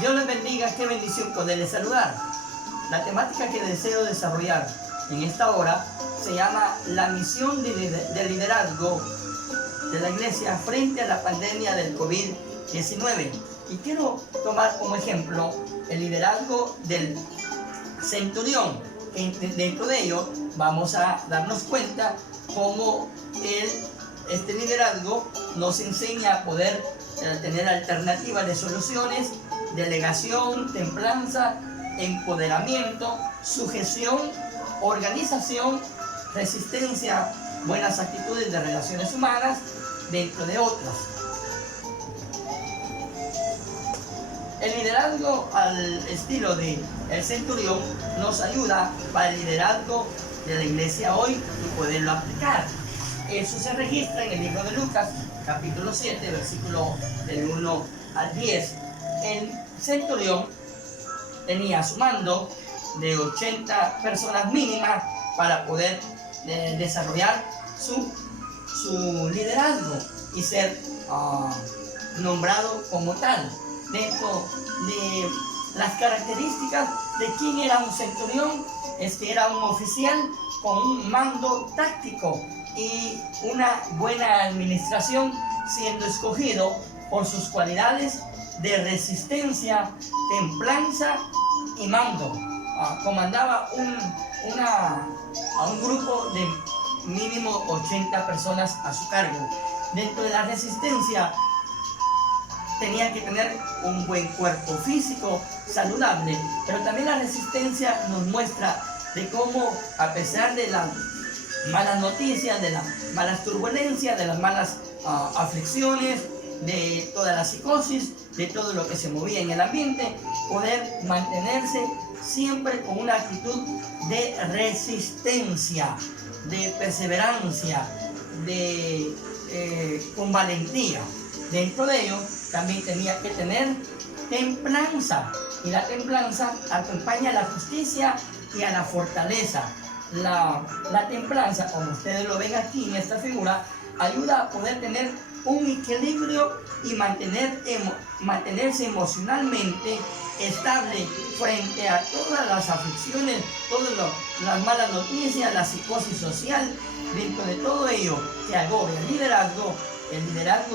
Dios les bendiga, qué bendición poderles saludar. La temática que deseo desarrollar en esta hora se llama la misión de liderazgo de la iglesia frente a la pandemia del COVID-19. Y quiero tomar como ejemplo el liderazgo del centurión. Dentro de ello vamos a darnos cuenta cómo este liderazgo nos enseña a poder tener alternativas de soluciones, delegación, templanza, empoderamiento, sujeción, organización, resistencia, buenas actitudes de relaciones humanas, dentro de otras. El liderazgo al estilo de el centurión nos ayuda para el liderazgo de la iglesia hoy y poderlo aplicar. Eso se registra en el libro de Lucas, capítulo 7, versículo del 1 al 10. El centurión tenía a su mando de 80 personas mínimas para poder desarrollar su liderazgo y ser nombrado como tal. Dentro de las características de quién era un centurión, es que era un oficial con un mando táctico y una buena administración, siendo escogido por sus cualidades de resistencia, templanza y mando. Comandaba a un grupo de mínimo 80 personas a su cargo. Dentro de la resistencia tenía que tener un buen cuerpo físico saludable, pero también la resistencia nos muestra de cómo, a pesar de las malas noticias, de las malas turbulencias, de las malas aflicciones, de toda la psicosis, de todo lo que se movía en el ambiente, poder mantenerse siempre con una actitud de resistencia, de perseverancia, con valentía. Dentro de ello también tenía que tener templanza, y la templanza acompaña a la justicia y a la fortaleza. La templanza, como ustedes lo ven aquí en esta figura, ayuda a poder tener un equilibrio y mantenerse emocionalmente estable frente a todas las aflicciones, todas las malas noticias, la psicosis social. Dentro de todo ello que agobia el liderazgo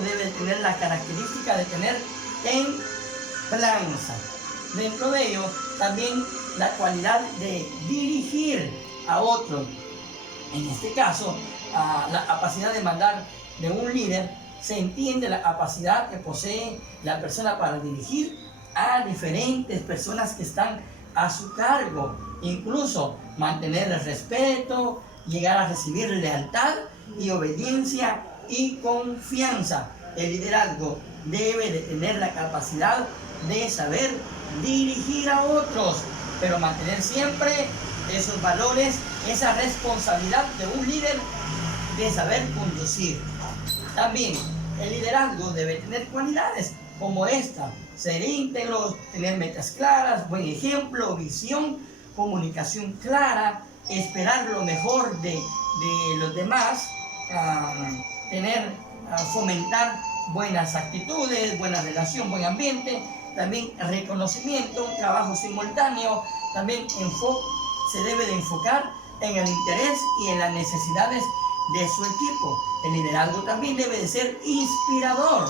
debe tener la característica de tener templanza. Dentro de ello también la cualidad de dirigir a otros. En este caso, la capacidad de mandar de un líder, se entiende la capacidad que posee la persona para dirigir a diferentes personas que están a su cargo, incluso mantener el respeto, llegar a recibir lealtad y obediencia y confianza. El liderazgo debe de tener la capacidad de saber dirigir a otros, pero mantener siempre esos valores, esa responsabilidad de un líder de saber conducir. También el liderazgo debe tener cualidades como esta: ser íntegro, tener metas claras, buen ejemplo, visión, comunicación clara, esperar lo mejor de los demás, fomentar buenas actitudes, buena relación, buen ambiente, también reconocimiento, un trabajo simultáneo, también se debe de enfocar en el interés y en las necesidades de su equipo. El liderazgo también debe de ser inspirador.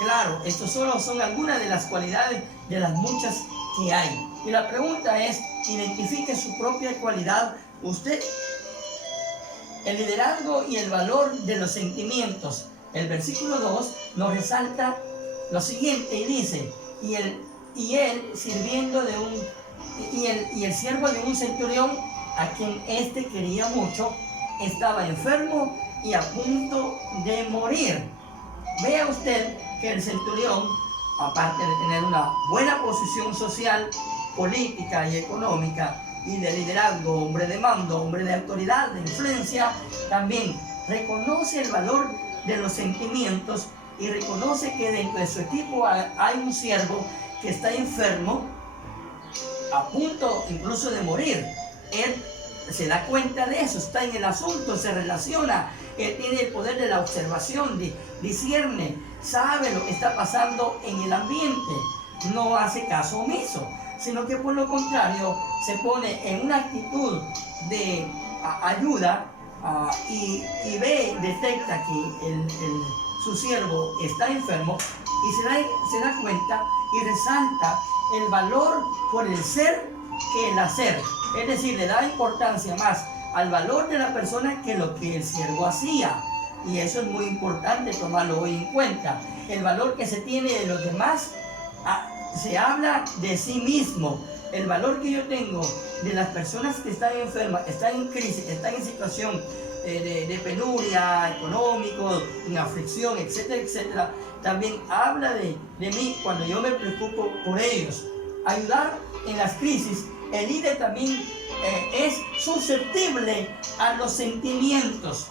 Claro, estos solo son algunas de las cualidades de las muchas que hay. Y la pregunta es, identifique su propia cualidad usted. El liderazgo y el valor de los sentimientos. El versículo 2 nos resalta lo siguiente y dice: y el siervo de un centurión, a quien éste quería mucho, estaba enfermo y a punto de morir. Vea usted que el centurión, aparte de tener una buena posición social, política y económica, y de liderazgo, hombre de mando, hombre de autoridad, de influencia, también reconoce el valor de los sentimientos y reconoce que dentro de su equipo hay un siervo que está enfermo, a punto incluso de morir. Él se da cuenta de eso, está en el asunto, se relaciona, él tiene el poder de la observación, discierne, sabe lo que está pasando en el ambiente. no hace caso omiso, sino que por lo contrario se pone en una actitud de ayuda y detecta que su siervo está enfermo y se da cuenta y resalta el valor por el ser que el hacer. Es decir, le da importancia más al valor de la persona que lo que el siervo hacía. Y eso es muy importante tomarlo hoy en cuenta. El valor que se tiene de los demás se habla de sí mismo. El valor que yo tengo de las personas que están enfermas, están en crisis, están en situación de penuria, económico, en aflicción, etcétera, etcétera, también habla de mí cuando yo me preocupo por ellos. Ayudar en las crisis, el líder también es susceptible a los sentimientos.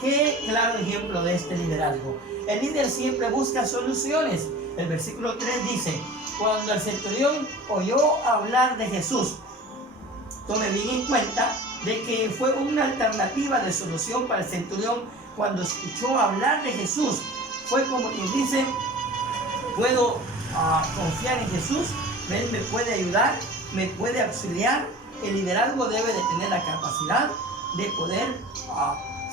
Qué claro ejemplo de este liderazgo. El líder siempre busca soluciones. El versículo 3 dice: cuando el centurión oyó hablar de Jesús, tome bien en cuenta de que fue una alternativa de solución para el centurión. Cuando escuchó hablar de Jesús, fue como quien dice: puedo confiar en Jesús, Él me puede ayudar, me puede auxiliar. El liderazgo debe de tener la capacidad de poder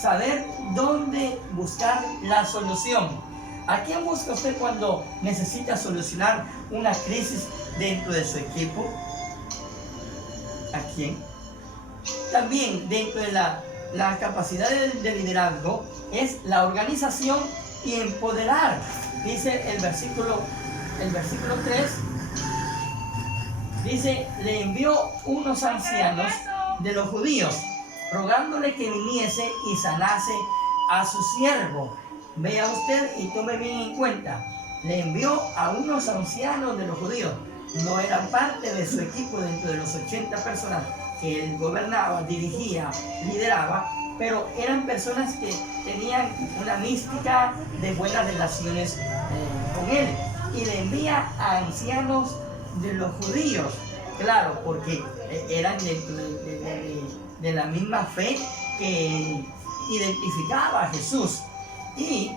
saber dónde buscar la solución. ¿A quién busca usted cuando necesita solucionar una crisis dentro de su equipo? ¿A quién? También dentro de la capacidad de liderazgo es la organización y empoderar. Dice el versículo 3, dice: le envió unos ancianos de los judíos, rogándole que viniese y sanase a su siervo. Vea usted y tome bien en cuenta, le envió a unos ancianos de los judíos. No eran parte de su equipo dentro de los 80 personas que él gobernaba, dirigía, lideraba, pero eran personas que tenían una mística de buenas relaciones con él. Y le envía a ancianos de los judíos, claro, porque eran de la misma fe que identificaba a Jesús, y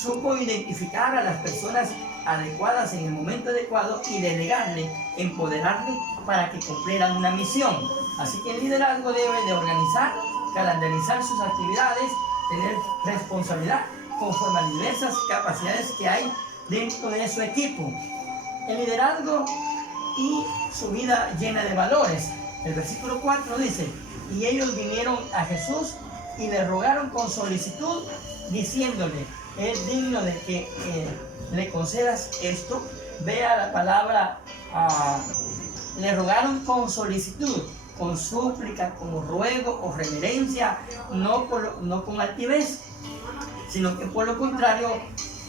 supo identificar a las personas adecuadas en el momento adecuado y delegarle, empoderarle para que cumplieran una misión. Así que el liderazgo debe de organizar, calendarizar sus actividades, tener responsabilidad conforme a las diversas capacidades que hay dentro de su equipo. El liderazgo y su vida llena de valores. El versículo 4 dice: y ellos vinieron a Jesús y le rogaron con solicitud, diciéndole: es digno de que le concedas esto. Vea la palabra, le rogaron con solicitud, con súplica, como ruego o reverencia, no con altivez, sino que por lo contrario,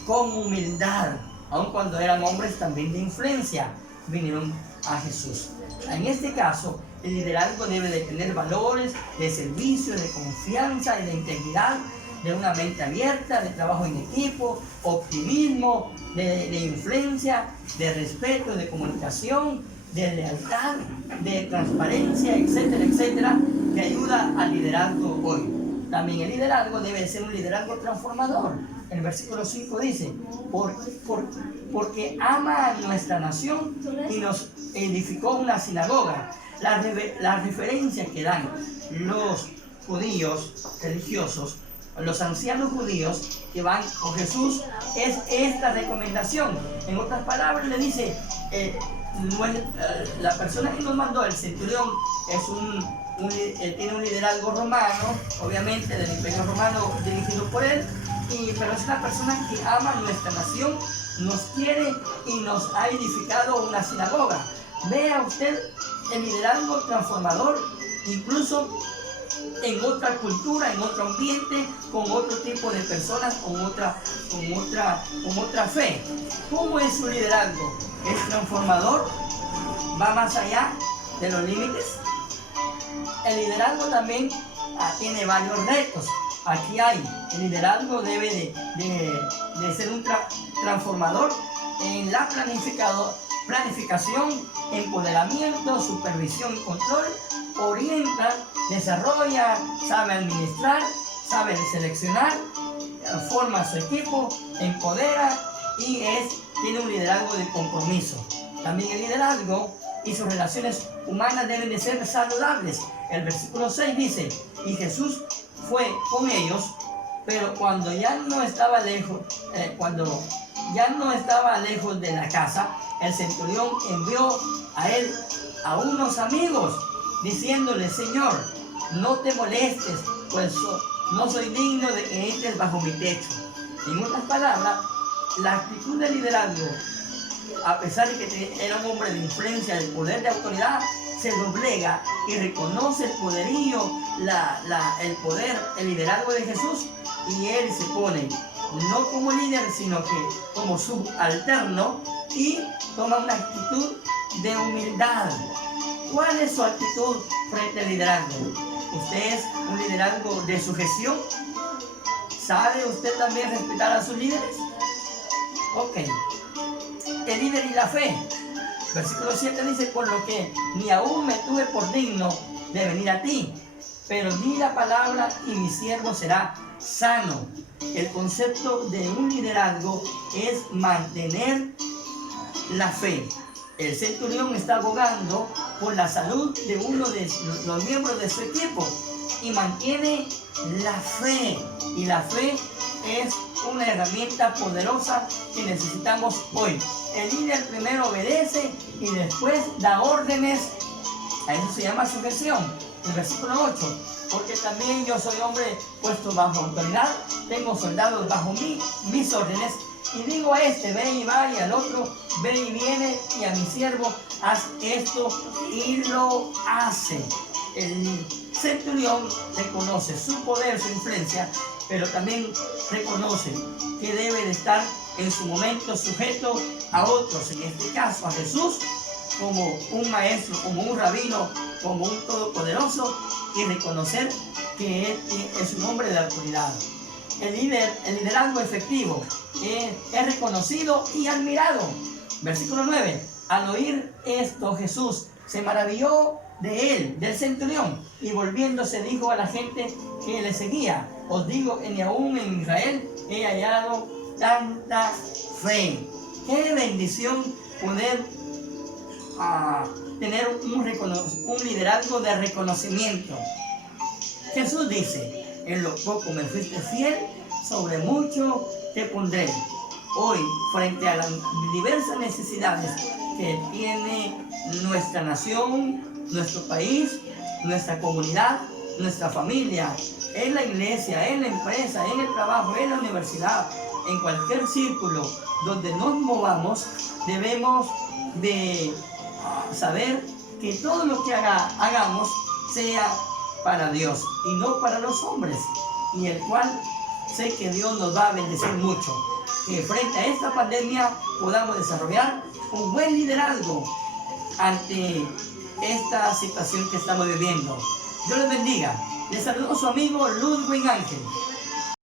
con humildad. Aun cuando eran hombres también de influencia, vinieron a Jesús. En este caso, el liderazgo debe de tener valores de servicio, de confianza y de integridad, de una mente abierta, de trabajo en equipo, optimismo, de influencia, de respeto, de comunicación, de lealtad, de transparencia, etcétera, etcétera, que ayuda al liderazgo hoy. También el liderazgo debe de ser un liderazgo transformador. El versículo 5 dice: porque ama a nuestra nación y nos edificó una sinagoga. La referencia que dan los judíos religiosos, los ancianos judíos que van con Jesús, es esta recomendación. En otras palabras, le dice, la persona que nos mandó, el centurión, tiene un liderazgo romano, obviamente del imperio romano dirigido por él, pero es una persona que ama a nuestra nación, nos quiere y nos ha edificado una sinagoga. Vea usted el liderazgo transformador, incluso en otra cultura, en otro ambiente, con otro tipo de personas, con otra fe. ¿Cómo es su liderazgo? ¿Es transformador? ¿Va más allá de los límites? El liderazgo también tiene varios retos. Aquí hay, el liderazgo debe de ser un transformador en la planificación, empoderamiento, supervisión y control. Orienta, desarrolla, sabe administrar, sabe seleccionar, forma su equipo, empodera y es tiene un liderazgo de compromiso. También el liderazgo y sus relaciones humanas deben de ser saludables. El versículo 6 dice, y Jesús fue con ellos, pero cuando ya no estaba lejos de la casa, el centurión envió a él a unos amigos, diciéndole, Señor, no te molestes, pues no soy digno de que entres bajo mi techo. En otras palabras, la actitud de liderazgo, a pesar de que era un hombre de influencia, de poder, de autoridad, se doblega y reconoce el poderío, el poder, el liderazgo de Jesús, y él se pone no como líder, sino que como subalterno, y toma una actitud de humildad. ¿Cuál es su actitud frente al liderazgo? ¿Usted es un liderazgo de sujeción? ¿Sabe usted también respetar a sus líderes? Ok. El líder y la fe. Versículo 7 dice, por lo que ni aún me tuve por digno de venir a ti, pero di la palabra y mi siervo será sano. El concepto de un liderazgo es mantener la fe. El centurión está abogando por la salud de uno de los miembros de su equipo y mantiene la fe. Y la fe es una herramienta poderosa que necesitamos hoy. El líder primero obedece y después da órdenes. A eso se llama sujeción. El versículo 8. Porque también yo soy hombre puesto bajo autoridad, tengo soldados bajo mis órdenes, y digo a este, ve y va, y al otro, ve y viene, y a mi siervo, haz esto, y lo hace. El centurión reconoce su poder, su influencia, pero también reconoce que debe de estar en su momento sujeto a otros, en este caso a Jesús, como un maestro, como un rabino, como un todopoderoso, y reconocer que Él es un hombre de autoridad. El liderazgo efectivo es reconocido y admirado. Versículo 9. Al oír esto, Jesús se maravilló de él, del centurión, y volviéndose dijo a la gente que le seguía, os digo que ni aún en Israel he hallado tanta fe. Qué bendición poder tener un liderazgo de reconocimiento. Jesús dice, en lo poco me fuiste fiel, sobre mucho te pondré. Hoy, frente a las diversas necesidades que tiene nuestra nación, nuestro país, nuestra comunidad, nuestra familia, en la iglesia, en la empresa, en el trabajo, en la universidad, en cualquier círculo donde nos movamos, debemos de saber que todo lo que hagamos sea para Dios y no para los hombres, y el cual sé que Dios nos va a bendecir mucho, que frente a esta pandemia podamos desarrollar un buen liderazgo ante esta situación que estamos viviendo. Dios les bendiga. Les saludo a su amigo Ludwig Ángel.